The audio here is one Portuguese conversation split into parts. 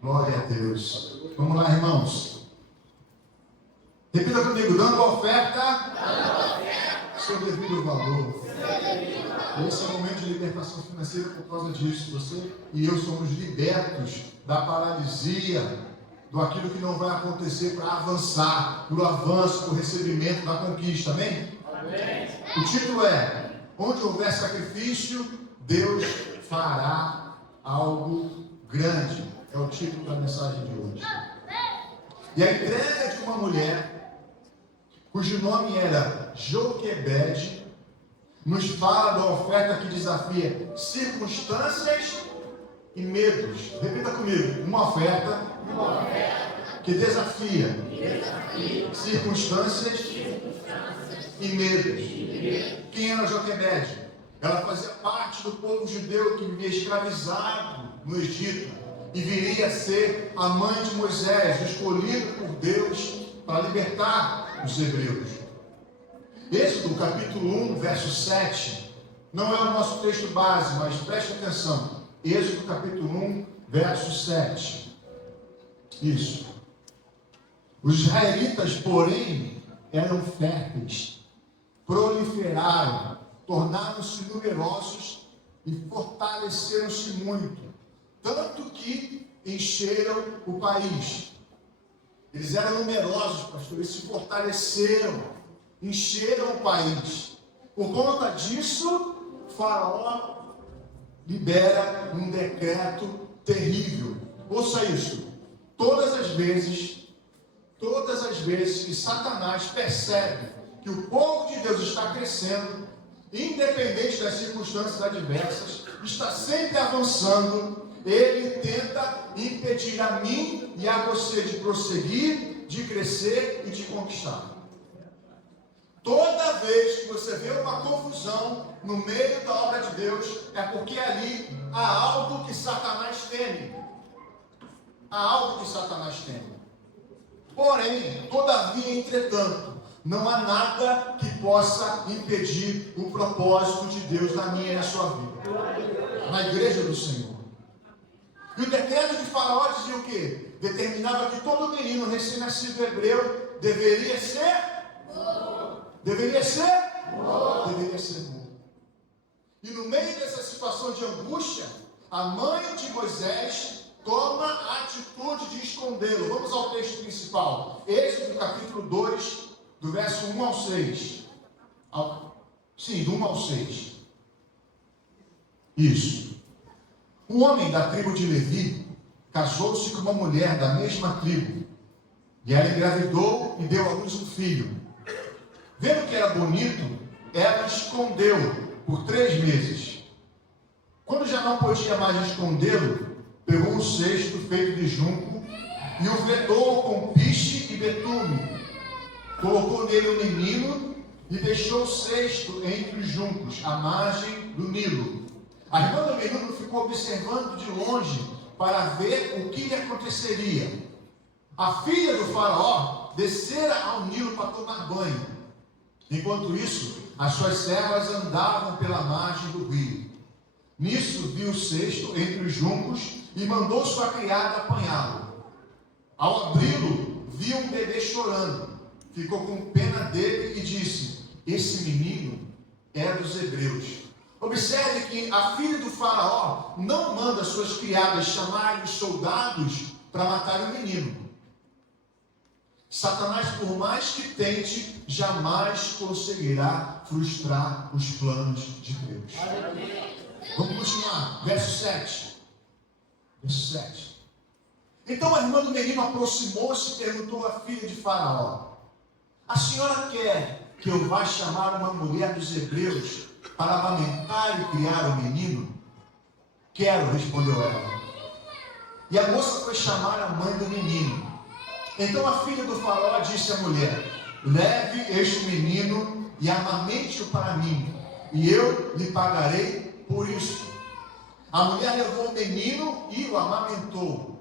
Glória a Deus. Vamos lá, irmãos. Repita comigo, dando oferta, seu devido valor. Esse é o momento de libertação financeira por causa disso. Você e eu somos libertos da paralisia, do aquilo que não vai acontecer para avançar, do avanço, do recebimento, da conquista. Amém? Amém. O título é: onde houver sacrifício, Deus fará algo grande. É o título da mensagem de hoje. E a entrega de uma mulher, cujo nome era Joquebede, nos fala da oferta que desafia circunstâncias e medos. Repita comigo, uma oferta que desafia circunstâncias e medos. Quem era Joquebede? Ela fazia parte do povo judeu que vivia escravizado no Egito e viria a ser a mãe de Moisés, escolhido por Deus para libertar os hebreus. Êxodo capítulo 1, verso 7, não é o nosso texto base, mas preste atenção. Êxodo capítulo 1, verso 7. Isso. Os israelitas, porém, eram férteis, proliferaram, tornaram-se numerosos e fortaleceram-se muito, tanto que encheram o país. Eles eram numerosos, pastor, eles se fortaleceram, encheram o país. Por conta disso, Faraó libera um decreto terrível. Ouça isso. Todas as vezes que Satanás percebe que o povo de Deus está crescendo, independente das circunstâncias adversas, está sempre avançando, ele tenta impedir a mim e a você de prosseguir, de crescer e de conquistar. Toda vez que você vê uma confusão no meio da obra de Deus, é porque ali há algo que Satanás teme. Há algo que Satanás teme. Porém, todavia, entretanto, não há nada que possa impedir o propósito de Deus na minha e na sua vida, na igreja do Senhor. E o decreto de Faraó dizia o quê? Determinava que todo menino recém-nascido hebreu deveria ser morto. E no meio dessa situação de angústia, a mãe de Moisés toma a atitude de escondê-lo. Vamos ao texto principal. Êxodo capítulo 2, do verso 1 ao 6. Do 1 ao 6. Isso. Um homem da tribo de Levi casou-se com uma mulher da mesma tribo. E ela engravidou e deu à luz um filho. Vendo que era bonito, ela escondeu por 3 meses. Quando já não podia mais escondê-lo, pegou um cesto feito de junco e o vedou com piche e betume. Colocou nele o menino e deixou o cesto entre os juncos, à margem do Nilo. A irmã do menino ficou observando de longe para ver o que lhe aconteceria. A filha do faraó descera ao Nilo para tomar banho. Enquanto isso, as suas servas andavam pela margem do rio. Nisso viu o cesto entre os juncos e mandou sua criada apanhá-lo. Ao abri-lo, viu um bebê chorando. Ficou com pena dele e disse: esse menino é dos hebreus. Observe que a filha do faraó não manda suas criadas chamarem os soldados para matar o menino. Satanás, por mais que tente, jamais conseguirá frustrar os planos de Deus. Vamos continuar, verso 7. Verso 7. Então a irmã do menino aproximou-se e perguntou à filha de Faraó: a senhora quer que eu vá chamar uma mulher dos hebreus para amamentar e criar o menino? Quero, respondeu ela. E a moça foi chamar a mãe do menino. Então a filha do faraó disse à mulher: leve este menino e amamente-o para mim, e eu lhe pagarei por isso. A mulher levou o menino e o amamentou.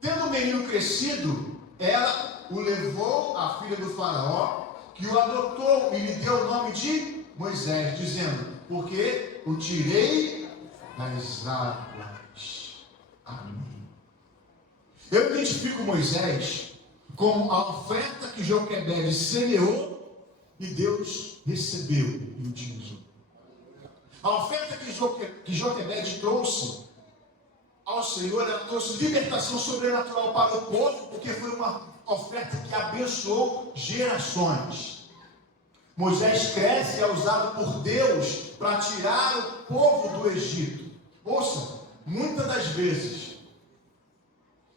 Tendo o menino crescido, ela o levou à filha do faraó, que o adotou e lhe deu o nome de Moisés, dizendo: porque o tirei das águas. Amém. Eu identifico Moisés como a oferta que Joquebede semeou e Deus recebeu e utilizou. A oferta que Joquebede trouxe ao Senhor, ela trouxe libertação sobrenatural para o povo, porque foi uma oferta que abençoou gerações. Moisés cresce e é usado por Deus para tirar o povo do Egito. Ouça, muitas das vezes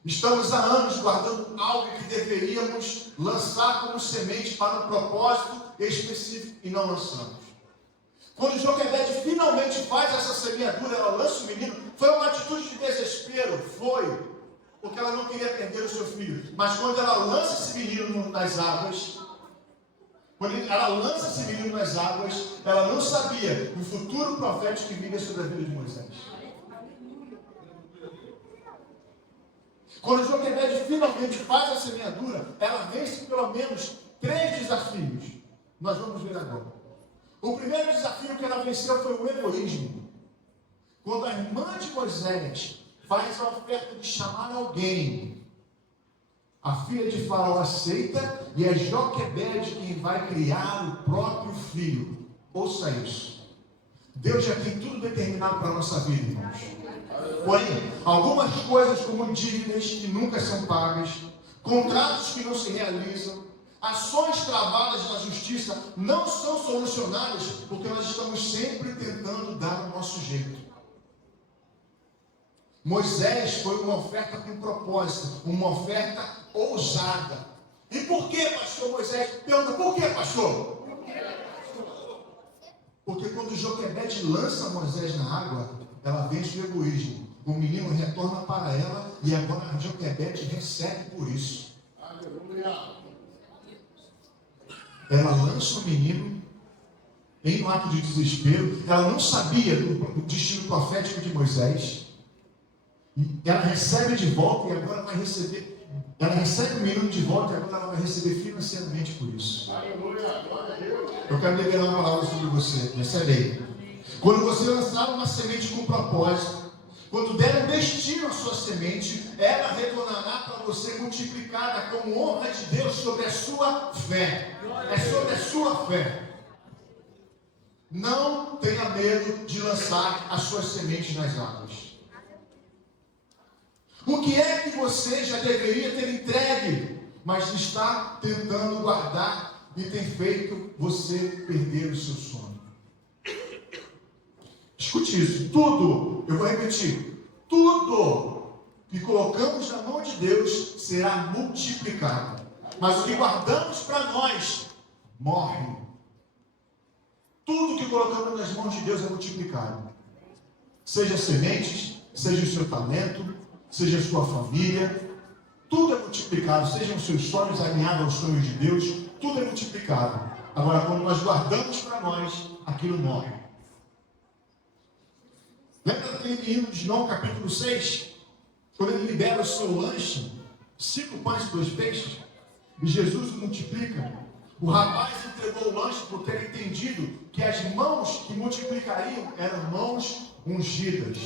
estamos há anos guardando algo que deveríamos lançar como semente para um propósito específico e não lançamos. Quando Joquebede finalmente faz essa semeadura, ela lança o menino, foi uma atitude de desespero, foi, porque ela não queria perder o seu filho. Mas quando ela lança esse menino nas águas, ela não sabia o futuro profético que viria sobre a vida de Moisés. Quando Joquebede finalmente faz a semeadura, ela vence pelo menos 3 desafios. Nós vamos ver agora. O primeiro desafio que ela venceu foi o egoísmo. Quando a irmã de Moisés faz a oferta de chamar alguém, a filha de Faraó aceita e é Joquebede quem vai criar o próprio filho. Ouça isso. Deus já tem tudo determinado para a nossa vida, irmãos. Porém, algumas coisas como dívidas que nunca são pagas, contratos que não se realizam, ações travadas na justiça não são solucionadas porque nós estamos sempre tentando dar o nosso jeito. Moisés foi uma oferta com propósito, uma oferta ousada. E por que, pastor Moisés? Pergunta, por que, pastor? Porque quando Joquebede lança Moisés na água, ela vence o egoísmo. O menino retorna para ela e agora Joquebede recebe por isso. Ela lança o menino em um ato de desespero. Ela não sabia do destino profético de Moisés. Ela recebe de volta e agora vai receber. Ela recebe o menino de volta e agora ela vai receber financeiramente por isso. Eu quero liberar uma palavra sobre você. Recebe aí. Quando você lançar uma semente com propósito, quando der um destino à sua semente, ela retornará para você multiplicada como honra de Deus sobre a sua fé. É sobre a sua fé. Não tenha medo de lançar as suas sementes nas águas. O que é que você já deveria ter entregue, mas está tentando guardar e tem feito você perder o seu sono? Escute isso, tudo, eu vou repetir, tudo que colocamos na mão de Deus será multiplicado, mas o que guardamos para nós, morre. Tudo que colocamos nas mãos de Deus é multiplicado, seja sementes, seja o seu talento, seja a sua família, tudo é multiplicado, sejam os seus sonhos alinhados aos sonhos de Deus, tudo é multiplicado. Agora, quando nós guardamos para nós, aquilo morre. Lembra daquele menino de João capítulo 6? Quando ele libera o seu lanche, 5 pães e 2 peixes, e Jesus o multiplica. O rapaz entregou o lanche por ter entendido que as mãos que multiplicariam eram mãos ungidas.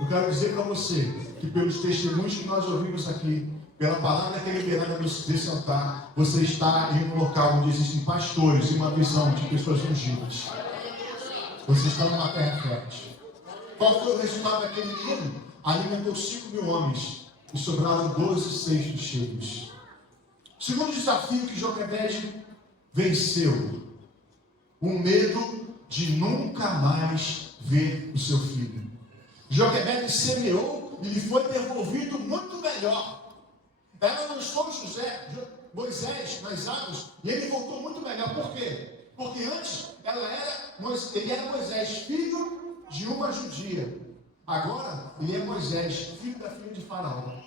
Eu quero dizer para você que pelos testemunhos que nós ouvimos aqui, pela palavra que é liberada desse altar, você está em um local onde existem pastores e uma visão de pessoas ungidas. Você está numa terra fértil. Qual foi o resultado daquele menino? Alimentou 5.000 homens e sobraram 12 cestos cheios. O segundo desafio que Joquebede venceu, o medo de nunca mais ver o seu filho. Joquebede semeou e lhe foi devolvido muito melhor. Ela lançou Moisés nas águas e ele voltou muito melhor. Por quê? Porque antes ele era Moisés, filho de uma judia. Agora ele é Moisés, filho da filha de Faraó.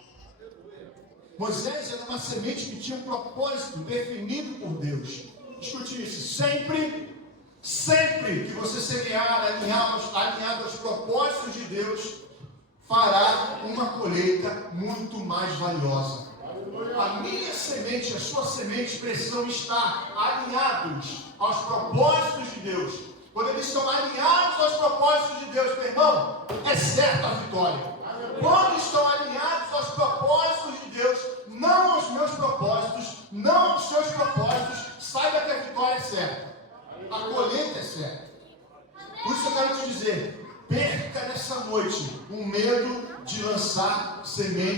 Moisés era uma semente que tinha um propósito definido por Deus. Escute isso, sempre que você semear alinhado aos propósitos de Deus, fará uma colheita muito mais valiosa. A minha semente, a sua semente precisam estar alinhados aos propósitos de Deus. Quando eles estão alinhados aos propósitos de Deus, meu irmão, é certa a vitória. Quando estão alinhados aos propósitos de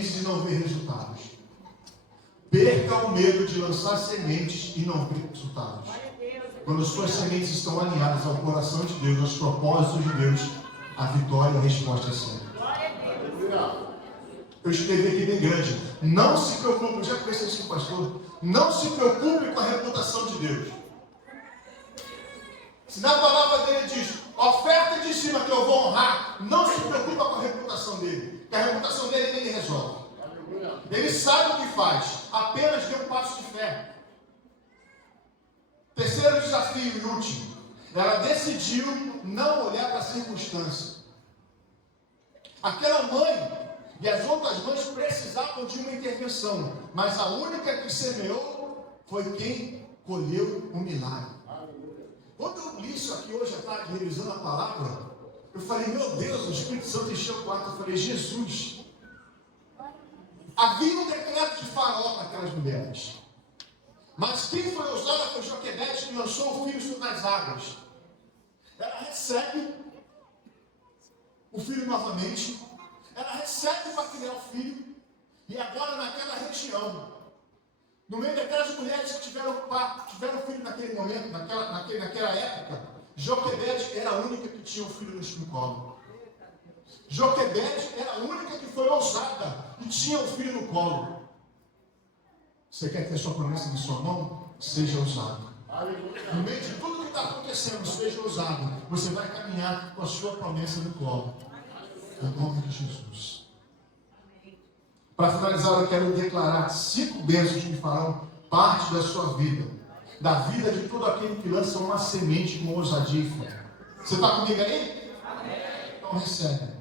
sementes e não ver resultados. Perca o medo de lançar sementes e não ver resultados. Quando as suas sementes estão alinhadas ao coração de Deus, aos propósitos de Deus, a vitória e a resposta é certa. Eu escrevi aqui bem grande: não se preocupe, eu já conversei isso com o pastor, não se preocupe com a reputação de Deus. Se na palavra dele diz, oferta de cima que eu vou honrar, não se preocupa com a reputação dele, porque a reputação dele ele resolve. Ele sabe o que faz, apenas dê um passo de fé. Terceiro desafio e último, ela decidiu não olhar para a circunstância. Aquela mãe e as outras mães precisavam de uma intervenção, mas a única que semeou foi quem colheu o milagre. Quando eu li isso aqui hoje à tarde, revisando a palavra, eu falei, meu Deus, o Espírito Santo encheu o quarto. Eu falei, Jesus. Havia um decreto de Faraó naquelas mulheres, mas quem foi ousada foi Joquebede, que lançou o filho sobre as águas. Ela recebe o filho novamente, ela recebe para criar o filho, e agora naquela região, no meio daquelas mulheres que tiveram filho naquele momento, naquela época, Joquebede era a única que tinha o filho no colo. Joquebede era a única que foi ousada e tinha o filho no colo. Você quer ter sua promessa na sua mão? Seja ousado. No meio de tudo que está acontecendo, seja ousado. Você vai caminhar com a sua promessa no colo. Em nome de Jesus. Para finalizar, eu quero declarar 5 bênçãos que farão parte da sua vida, da vida de todo aquele que lança uma semente com ousadia e fé. Você está comigo aí? Amém. Então recebe.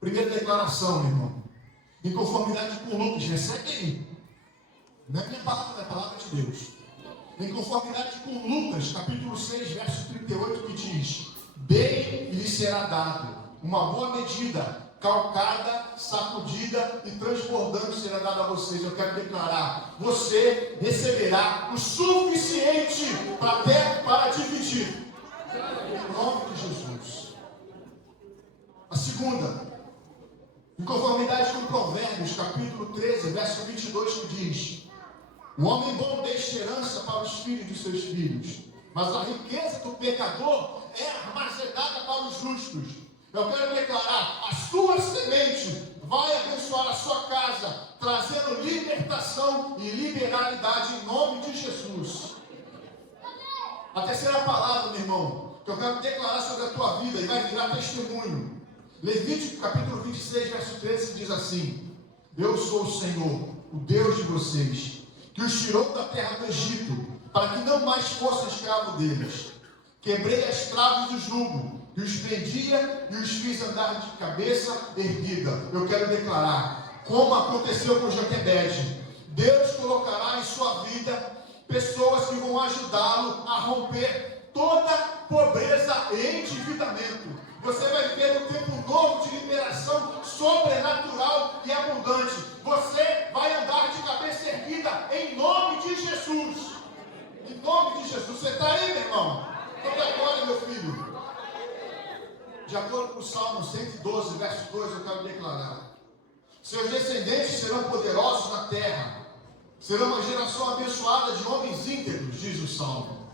Primeira declaração, meu irmão. Em conformidade com Lucas, recebe aí. Não é minha palavra, é a palavra de Deus. Em conformidade com Lucas, capítulo 6, verso 38, que diz: bem lhe será dado, uma boa medida, calcada, sacudida e transbordando será dada a vocês. Eu quero declarar: você receberá o suficiente para dividir. Em nome de Jesus. A segunda, em conformidade com Provérbios, capítulo 13, verso 22, que diz: o homem bom deixa herança para os filhos de seus filhos, mas a riqueza do pecador é armazenada para os justos. Eu quero declarar: a sua semente vai abençoar a sua casa, trazendo libertação e liberalidade em nome de Jesus. A terceira palavra, meu irmão, que eu quero declarar sobre a tua vida e vai virar testemunho. Levítico capítulo 26, verso 13 diz assim: eu sou o Senhor, o Deus de vocês, que os tirou da terra do Egito, para que não mais fosse escravo deles. Quebrei as traves do jugo, e os prendia e os fiz andar de cabeça erguida. Eu quero declarar, como aconteceu com Joquebede, Deus colocará em sua vida pessoas que vão ajudá-lo a romper toda pobreza e endividamento. Você vai ter um tempo novo de liberação sobrenatural e abundante. Você vai andar de cabeça erguida em nome de Jesus. Em nome de Jesus. Você está aí, meu irmão? Então agora, meu filho. De acordo com o Salmo 112, verso 2, eu quero declarar: seus descendentes serão poderosos na terra, serão uma geração abençoada de homens íntegros, diz o Salmo.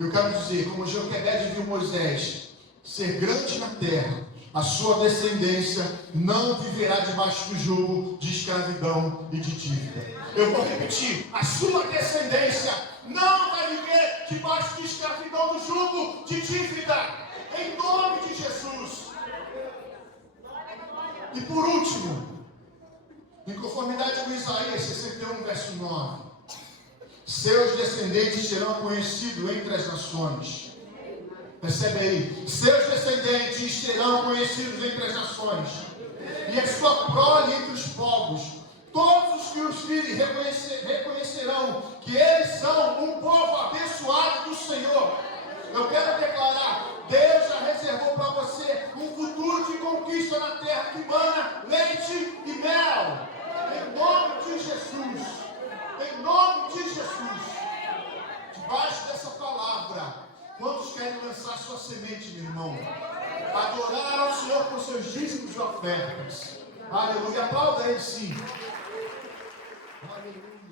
Eu quero dizer, como Joquebede viu Moisés ser grande na terra, a sua descendência não viverá debaixo do jugo de escravidão e de dívida. Eu vou repetir: a sua descendência não vai viver debaixo de escravidão do jugo de dívida, em nome de Jesus. E por último, em conformidade com Isaías 61, verso 9, seus descendentes serão conhecidos entre as nações. Recebe aí: seus descendentes serão conhecidos entre as nações, e a sua prole entre os povos. Todos os que os virem reconhecerão que eles são um povo abençoado do Senhor. Eu quero declarar: Deus já reservou para você um futuro de conquista na terra que mana leite e mel. Em nome de Jesus. Em nome de Jesus. Debaixo dessa palavra, quantos querem lançar sua semente, meu irmão? Adorar ao Senhor com seus dízimos e ofertas. Aleluia. Aplauda ele sim. Aleluia.